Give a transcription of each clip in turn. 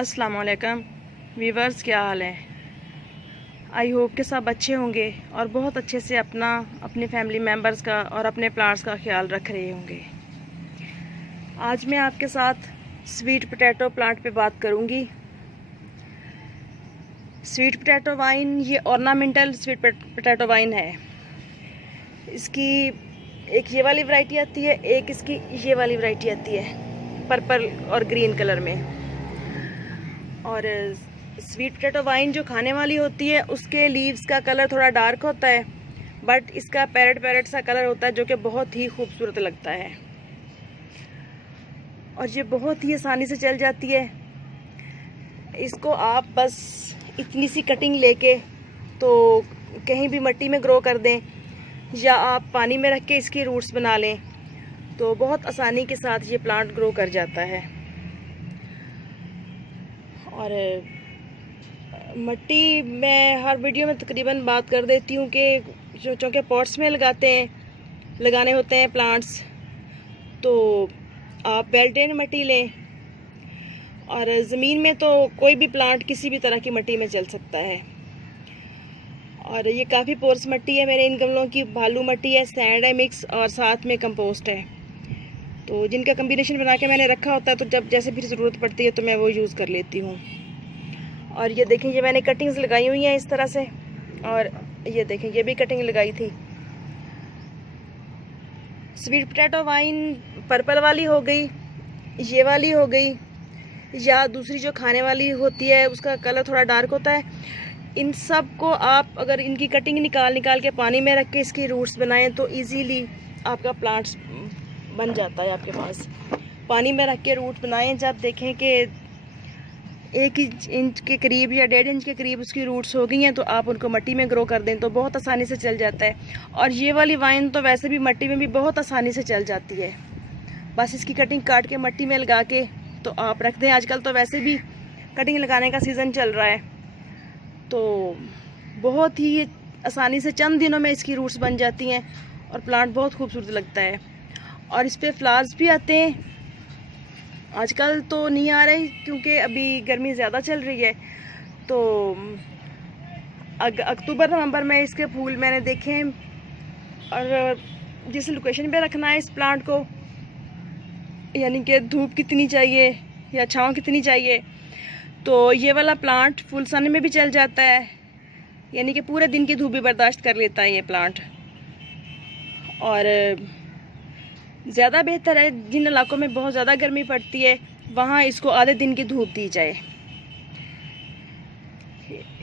अस्सलाम वालेकुम वीवर्स, क्या हाल है। आई होप कि सब अच्छे होंगे और बहुत अच्छे से अपने फैमिली मेम्बर्स का और अपने प्लांट्स का ख्याल रख रहे होंगे। आज मैं आपके साथ स्वीट पोटैटो प्लांट पे बात करूंगी। स्वीट पोटैटो वाइन ये ऑर्नामेंटल स्वीट पोटैटो वाइन है। इसकी एक ये वाली वैरायटी आती है, एक इसकी ये वाली वैरायटी आती है पर्पल और ग्रीन कलर में। और स्वीट पोटैटो वाइन जो खाने वाली होती है उसके लीव्स का कलर थोड़ा डार्क होता है, बट इसका पैरेट सा कलर होता है जो कि बहुत ही खूबसूरत लगता है और ये बहुत ही आसानी से चल जाती है। इसको आप बस इतनी सी कटिंग लेके तो कहीं भी मिट्टी में ग्रो कर दें या आप पानी में रख के इसकी रूट्स बना लें तो बहुत आसानी के साथ ये प्लांट ग्रो कर जाता है। और मिट्टी मैं हर वीडियो में तकरीबन बात कर देती हूँ कि जो चूँकि पॉट्स में लगाने होते हैं प्लांट्स, तो आप बेल्टेन मिट्टी लें। और ज़मीन में तो कोई भी प्लांट किसी भी तरह की मिट्टी में चल सकता है। और ये काफ़ी पोर्स मिट्टी है मेरे इन गमलों की। भालू मिट्टी है, सैंड है मिक्स और साथ में कंपोस्ट है, तो जिनका कम्बिनेशन बना के मैंने रखा होता है, तो जब जैसे भी ज़रूरत पड़ती है तो मैं वो यूज़ कर लेती हूँ। और ये देखें, ये मैंने कटिंग्स लगाई हुई हैं इस तरह से, और ये देखें ये भी कटिंग लगाई थी। स्वीट पोटैटो वाइन पर्पल वाली हो गई, ये वाली हो गई, या दूसरी जो खाने वाली होती है उसका कलर थोड़ा डार्क होता है। इन सब को आप अगर इनकी कटिंग निकाल के पानी में रख के इसकी रूट्स बनाएं तो इजीली आपका प्लांट्स बन जाता है आपके पास। पानी में रख के रूट बनाएं, जब देखें कि 1 इंच के करीब या 1.5 इंच के करीब उसकी रूट्स हो गई हैं तो आप उनको मिट्टी में ग्रो कर दें तो बहुत आसानी से चल जाता है। और ये वाली वाइन तो वैसे भी मिट्टी में भी बहुत आसानी से चल जाती है। बस इसकी कटिंग काट के मिट्टी में लगा के तो आप रख दें। आजकल तो वैसे भी कटिंग लगाने का सीज़न चल रहा है, तो बहुत ही आसानी से चंद दिनों में इसकी रूट्स बन जाती हैं और प्लांट बहुत खूबसूरत लगता है। और इस पर फ्लावर्स भी आते हैं। आजकल तो नहीं आ रहे क्योंकि अभी गर्मी ज़्यादा चल रही है, तो अक्टूबर नवंबर में इसके फूल मैंने देखे हैं। और जिस लोकेशन पे रखना है इस प्लांट को, यानी कि धूप कितनी चाहिए या छांव कितनी चाहिए, तो ये वाला प्लांट फुल सन में भी चल जाता है, यानी कि पूरे दिन की धूप भी बर्दाश्त कर लेता है ये प्लांट। और ज़्यादा बेहतर है जिन इलाकों में बहुत ज़्यादा गर्मी पड़ती है वहाँ इसको आधे दिन की धूप दी जाए।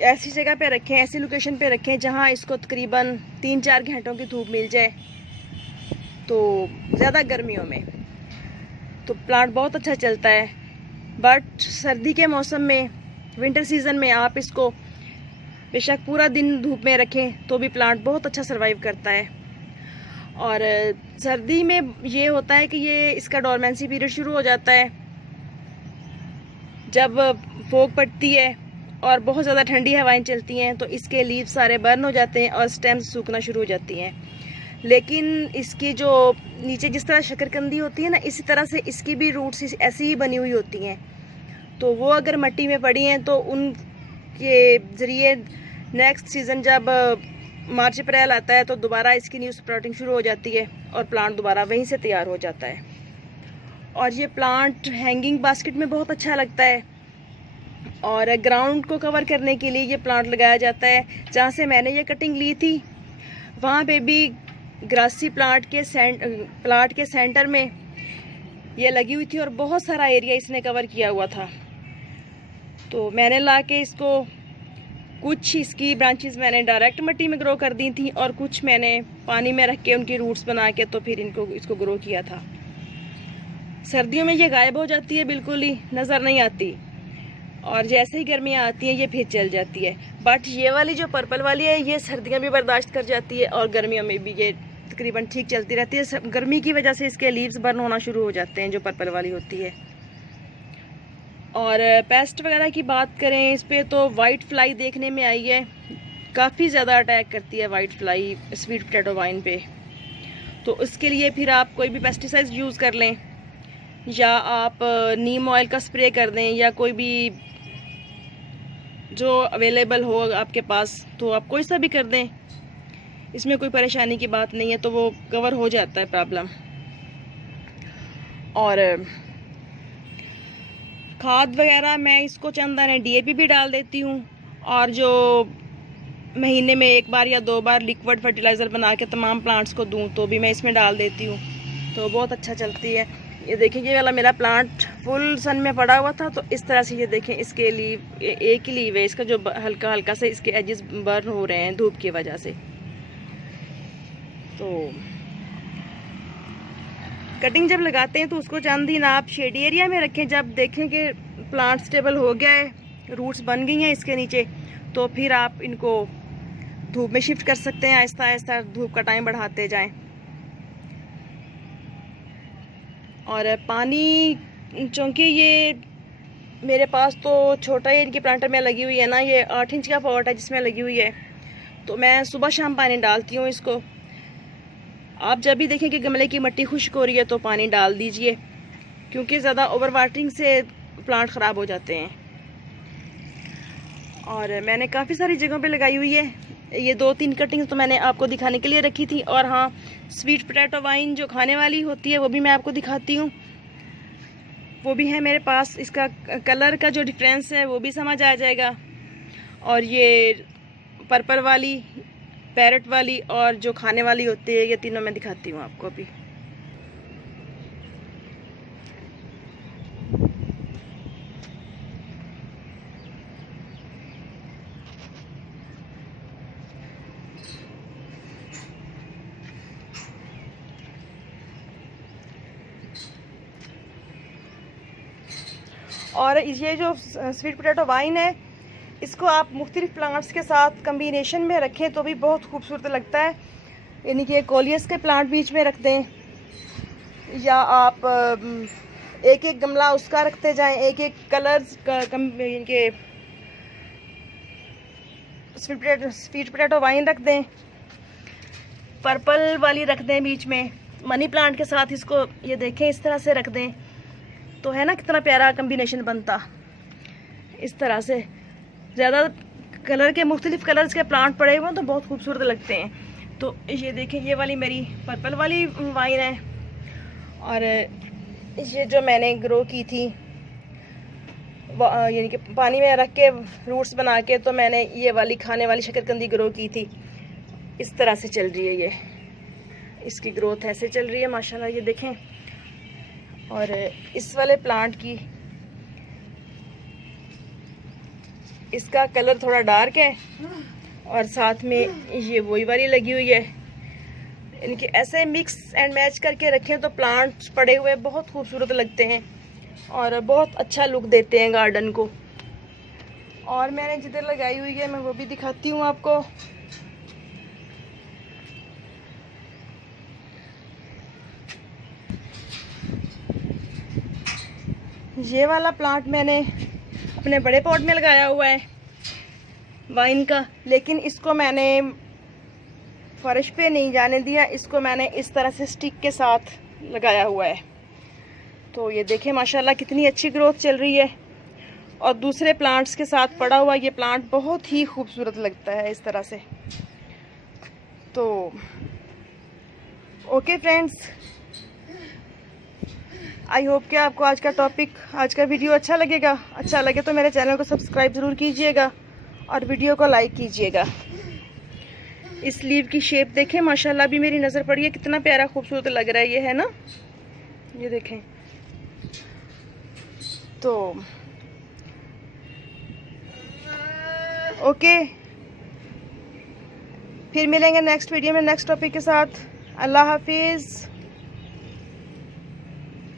ऐसी जगह पे रखें, ऐसी लोकेशन पे रखें जहाँ इसको तकरीबन 3-4 घंटों की धूप मिल जाए, तो ज़्यादा गर्मियों में तो प्लांट बहुत अच्छा चलता है। बट सर्दी के मौसम में, विंटर सीज़न में आप इसको बेशक पूरा दिन धूप में रखें तो भी प्लांट बहुत अच्छा सर्वाइव करता है। और सर्दी में ये होता है कि ये इसका डोरमेंसी पीरियड शुरू हो जाता है जब फोग पड़ती है और बहुत ज़्यादा ठंडी हवाएं चलती हैं, तो इसके लीव्स सारे बर्न हो जाते हैं और स्टेम्स सूखना शुरू हो जाती हैं। लेकिन इसकी जो नीचे जिस तरह शकरकंदी होती है ना, इसी तरह से इसकी भी रूट्स ऐसी ही बनी हुई होती हैं, तो वो अगर मिट्टी में पड़ी हैं तो उनके ज़रिए नेक्स्ट सीज़न जब मार्च अप्रैल आता है तो दोबारा इसकी न्यू स्प्राउटिंग शुरू हो जाती है और प्लांट दोबारा वहीं से तैयार हो जाता है। और ये प्लांट हैंगिंग बास्केट में बहुत अच्छा लगता है और ग्राउंड को कवर करने के लिए ये प्लांट लगाया जाता है। जहाँ से मैंने ये कटिंग ली थी वहाँ पे भी ग्रासी प्लांट के सेंटर में ये लगी हुई थी और बहुत सारा एरिया इसने कवर किया हुआ था। तो मैंने ला के इसको, कुछ इसकी ब्रांचेस मैंने डायरेक्ट मिट्टी में ग्रो कर दी थी और कुछ मैंने पानी में रख के उनकी रूट्स बना के तो फिर इसको ग्रो किया था। सर्दियों में ये गायब हो जाती है, बिल्कुल ही नज़र नहीं आती, और जैसे ही गर्मियाँ आती हैं ये फिर चल जाती है। बट ये वाली जो पर्पल वाली है ये सर्दियाँ भी बर्दाश्त कर जाती है और गर्मियों में भी ये तकरीबन ठीक चलती रहती है। गर्मी की वजह से इसके लीव्स बर्न होना शुरू हो जाते हैं जो पर्पल वाली होती है। और पेस्ट वगैरह की बात करें इस पर, तो वाइट फ्लाई देखने में आई है, काफ़ी ज़्यादा अटैक करती है white fly sweet potato wine पे। तो उसके लिए फिर आप कोई भी पेस्टिसाइड यूज़ कर लें या आप नीम ऑयल का स्प्रे कर दें या कोई भी जो अवेलेबल हो आपके पास तो आप कोई सा भी कर दें, इसमें कोई परेशानी की बात नहीं है, तो वो कवर हो जाता है प्रॉब्लम। और खाद वगैरह मैं इसको चंद दाने DAP भी डाल देती हूँ, और जो महीने में 1 बार या 2 बार लिक्विड फर्टिलाइज़र बना के तमाम प्लांट्स को दूँ तो भी मैं इसमें डाल देती हूँ, तो बहुत अच्छा चलती है। ये देखें, ये वाला मेरा प्लांट फुल सन में पड़ा हुआ था, तो इस तरह से ये देखें इसके लीव, एक ही लीव है इसका जो हल्का हल्का से इसके एजेस बर्न हो रहे हैं धूप की वजह से। तो कटिंग जब लगाते हैं तो उसको चंद दिन आप शेडी एरिया में रखें। जब देखें कि प्लांट स्टेबल हो गया है, रूट्स बन गई हैं इसके नीचे, तो फिर आप इनको धूप में शिफ्ट कर सकते हैं। आहिस्ता आहिस्ता धूप का टाइम बढ़ाते जाएं। और पानी, चूँकि ये मेरे पास तो छोटा ही इनकी प्लांटर में लगी हुई है ना, ये 8 इंच का पॉट है जिसमें लगी हुई है, तो मैं सुबह शाम पानी डालती हूँ इसको। आप जब भी देखें कि गमले की मिट्टी खुश्क हो रही है तो पानी डाल दीजिए, क्योंकि ज़्यादा ओवर वाटरिंग से प्लांट ख़राब हो जाते हैं। और मैंने काफ़ी सारी जगहों पे लगाई हुई है। ये 2-3 कटिंग्स तो मैंने आपको दिखाने के लिए रखी थी। और हाँ, स्वीट पोटैटो वाइन जो खाने वाली होती है वो भी मैं आपको दिखाती हूँ, वो भी है मेरे पास। इसका कलर का जो डिफरेंस है वो भी समझ आ जाएगा। और ये पर्पल वाली, पैरेट वाली और जो खाने वाली होती है, ये तीनों मैं दिखाती हूँ आपको अभी। और ये जो स्वीट पोटैटो वाइन है, इसको आप मुख्तलिफ प्लांट्स के साथ कम्बिनेशन में रखें तो भी बहुत खूबसूरत लगता है। यानी कि कोलियस के प्लांट बीच में रख दें, या आप एक एक गमला उसका रखते जाएं, एक एक कलर्स का इनके स्वीट पोटैटो वाइन रख दें, पर्पल वाली रख दें बीच में मनी प्लांट के साथ। इसको ये देखें इस तरह से रख दें तो है ना कितना प्यारा कम्बिनेशन बनता। इस तरह से ज़्यादा कलर के, मुख्तलिफ कलर्स के प्लांट पड़े हुए तो बहुत खूबसूरत लगते हैं। तो ये देखें, ये वाली मेरी पर्पल वाली वाइन है। और ये जो मैंने ग्रो की थी यानी कि पानी में रख के रूट्स बना के, तो मैंने ये वाली खाने वाली शकरकंदी ग्रो की थी। इस तरह से चल रही है ये, इसकी ग्रोथ ऐसे चल रही है माशाल्लाह, ये देखें। और इस वाले प्लांट की, इसका कलर थोड़ा डार्क है और साथ में ये वही वाली लगी हुई है। इनके ऐसे मिक्स एंड मैच करके रखें तो प्लांट्स पड़े हुए बहुत खूबसूरत लगते हैं और बहुत अच्छा लुक देते हैं गार्डन को। और मैंने जिधर लगाई हुई है मैं वो भी दिखाती हूँ आपको। ये वाला प्लांट मैंने अपने बड़े पॉट में लगाया हुआ है वाइन का, लेकिन इसको मैंने फर्श पे नहीं जाने दिया, इसको मैंने इस तरह से स्टिक के साथ लगाया हुआ है। तो ये देखें माशाल्लाह कितनी अच्छी ग्रोथ चल रही है और दूसरे प्लांट्स के साथ पड़ा हुआ ये प्लांट बहुत ही खूबसूरत लगता है इस तरह से। तो ओके फ्रेंड्स, आई होप कि आपको आज का टॉपिक, आज का वीडियो अच्छा लगेगा। अच्छा लगे तो मेरे चैनल को सब्सक्राइब ज़रूर कीजिएगा और वीडियो को लाइक कीजिएगा। इस लीव की शेप देखें माशाल्लाह, भी मेरी नज़र पड़ी है, कितना प्यारा खूबसूरत लग रहा है ये, है ना, ये देखें। तो ओके, फिर मिलेंगे नेक्स्ट वीडियो में नेक्स्ट टॉपिक के साथ। अल्लाह हाफिज़।